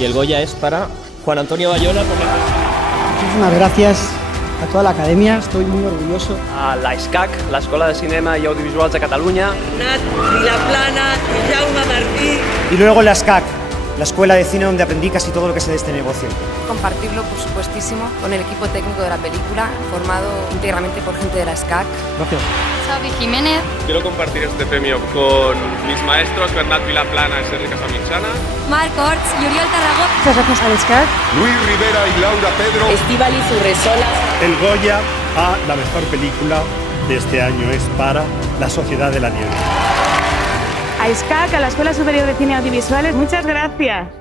Y el Goya es para Juan Antonio Bayona. Muchísimas gracias a toda la academia, estoy muy orgulloso. A la ESCAC, la Escola de Cinema i Audiovisuals de Catalunya. Bernat Vilaplana y Jaume Martí. Y luego la ESCAC, la escuela de cine donde aprendí casi todo lo que sé de este negocio. Compartirlo, por supuestísimo, con el equipo técnico de la película, formado íntegramente por gente de la ESCAC. Gracias. Xavi Jiménez. Quiero compartir este premio con mis maestros, Bernat Vilaplana y Sergi Casamitjana. Marc Orts y Oriol Tarragó. Muchas gracias a la ESCAC. Luis Rivera y Laura Pedro. Estíbaliz Urresola. El Goya a la mejor película de este año es para La Sociedad de la Nieve. A ESCAC, a la Escuela Superior de Cine Audiovisuales, muchas gracias.